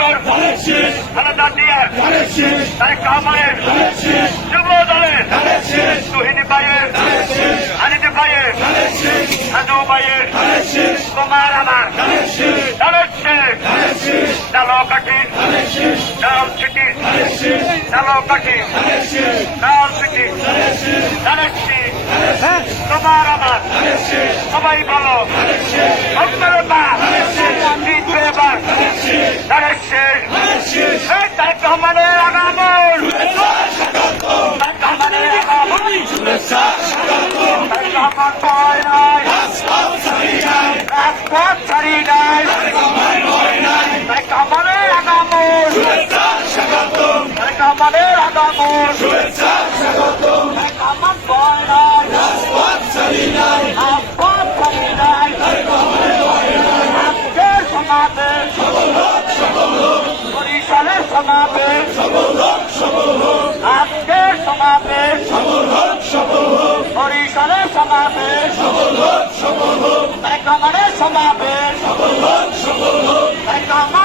doctor Khaleda জিয়ার তারেক রহমানের যুব দলের তুহিনী ভাইয়ের আনিতে ভাইয়ের সাজু ভাইয়ের তোমার আমার ডালের ডালো কাঠি ডাল ছিটি ডালো কাঠি ডাল ছিটি ডালের তোমার আমার সবাই বলো এবার ডালের তারেক রহমানের আগামন তারেক রহমানের আগামন তারেক রহমান ভয় নাই রাজপথ ছাড়ি নাই তারেক রহমানের আগামন তারেক রহমানের আগমন তারেক রহমান ভয় নাই রাজপথ ছাড়ি নাই আজকের সমাবেশ বরিশালের সমাবেশ আজকের সমাবেশ বরিশালের সমাবেশ তারেক রহমানের সমাবেশ তারেক রহমান